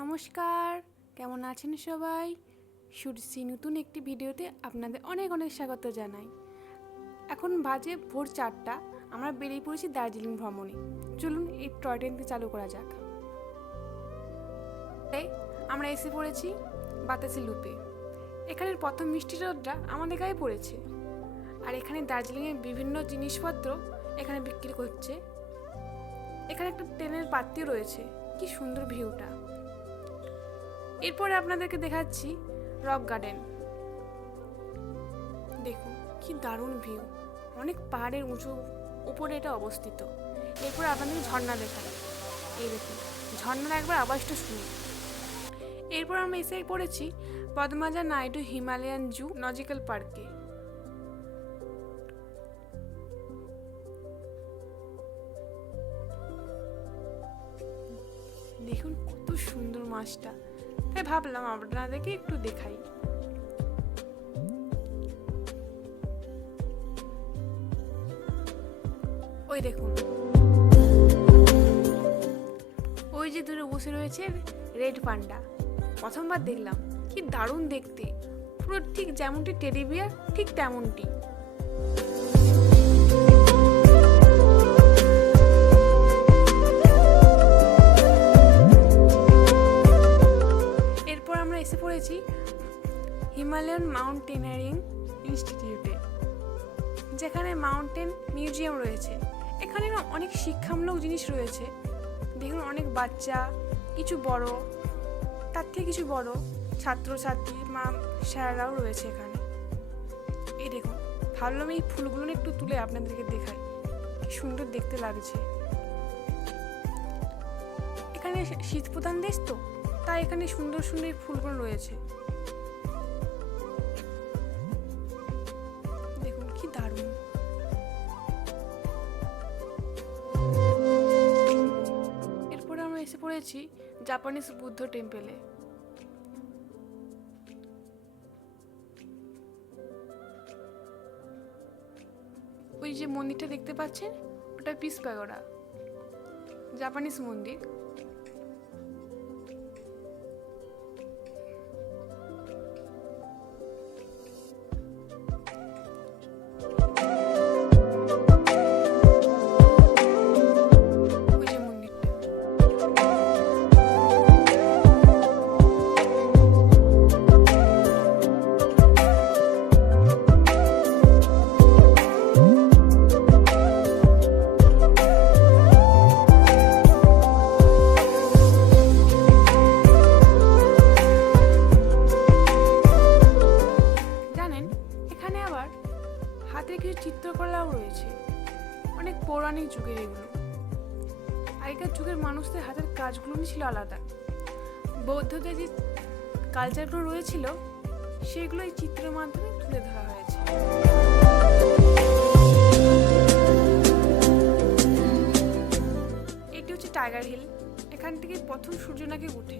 নমস্কার, কেমন আছেন সবাই? সূর্যি নতুন একটি ভিডিওতে আপনাদের অনেক অনেক স্বাগত জানাই। এখন বাজে ভোর 4টা, আমরা বেরিয়ে পড়েছি দার্জিলিং ভ্রমণে। চলুন এই টয় ট্রেনটি চালু করা যাক। আমরা এসে পড়েছি বাতাসি লুপে। এখানের প্রথম মিষ্টি রোদটা আমাদের গায়ে পড়েছে। আর এখানে দার্জিলিংয়ের বিভিন্ন জিনিসপত্র এখানে বিক্রি করছে। এখানে একটা ট্রেনের পাত্তিও রয়েছে। কি সুন্দর ভিউটা। এরপরে আপনাদেরকে দেখাচ্ছি রক গার্ডেন। দেখুন কি দারুণ ভিউ, অনেক পাহাড়ের উঁচু উপরে এটা অবস্থিত। এরপরে আপনাদের ঝর্ণা দেখালাম। এই দেখুন ঝর্ণার একবার আওয়াজটা শুনুন। এরপর আমরা এসে পড়েছি পদ্মাজা নাইডু হিমালয়ান জুলজিক্যাল পার্কে। দেখুন কত সুন্দর মাছটা, তাই ভাবলাম আপনাদেরকে একটু দেখাই। ওই দেখুন, ওই যে দূরে বসে রয়েছে রেড পান্ডা। প্রথমবার দেখলাম, কি দারুণ দেখতে, পুরো ঠিক যেমনটি টেডি বিয়ার ঠিক তেমনটি। এরপর আমরা এসে পড়েছি হিমালয়ান মাউন্টেনিয়ারিং ইনস্টিটিউটে, যেখানে মাউন্টেন মিউজিয়াম রয়েছে। এখানে অনেক শিক্ষামূলক জিনিস রয়েছে। দেখুন অনেক বাচ্চা, কিছু বড়, তার থেকে কিছু বড় ছাত্রছাত্রী, মা স্যাররাও রয়েছে এখানে। এই দেখুন, ভাবলাম এই ফুলগুলো একটু তুলে আপনাদেরকে দেখাই, কি সুন্দর দেখতে লাগছে। এখানে শীতপ্রধান দেশ তো, তাই এখানে সুন্দর সুন্দর ফুলগুলো রয়েছে। দেখুন কি দারুণ। এরপরে আমরা এসে পড়েছি জাপানিজ বুদ্ধ টেম্পেলে। ওই যে মন্দিরটা দেখতে পাচ্ছেন, ওটা পিস প্যাগোডা, জাপানিজ মন্দির। হাতের কিছু চিত্রকলাও রয়েছে, অনেক পৌরাণিক যুগের এগুলো। আগেকার যুগের মানুষদের হাতের কাজগুলো ছিল আলাদা। বৌদ্ধদের যে কালচারগুলো রয়েছিল, সেগুলো এই চিত্রের মাধ্যমে তুলে ধরা হয়েছে। এটি হচ্ছে টাইগার হিল। এখান থেকে প্রথম সূর্য নাকি উঠে,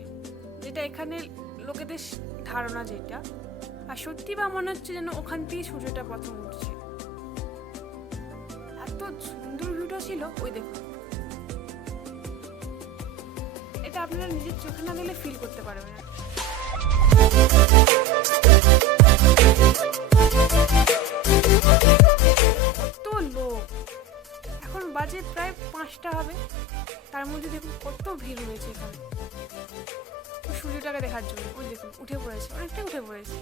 যেটা এখানে লোকেদের ধারণা যেটা। আর সত্যি বা মনে হচ্ছে যেন ওখান থেকে সূর্যটা প্রথম উঠছে। এত সুন্দর ভিউটা ছিল। ওই দেখুন, এটা আপনারা নিজের চোখে না গেলে ফিল করতে পারবেন না। কত লোক, এখন বাজে প্রায় 5টা হবে, তার মধ্যে দেখুন কত ভিড় রয়েছে এখানে সূর্যটাকে দেখার জন্য। ওই দেখুন উঠে পড়েছে, অনেকটা উঠে পড়েছে।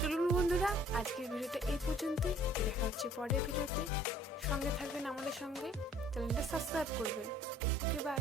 চলুন বন্ধুরা, আজকের ভিডিওটা এই পর্যন্তই। দেখা হচ্ছে পরের ভিডিওতে। সঙ্গে থাকবেন আমাদের সঙ্গে, চ্যানেলটা সাবস্ক্রাইব করবেন। ওকে, বাই।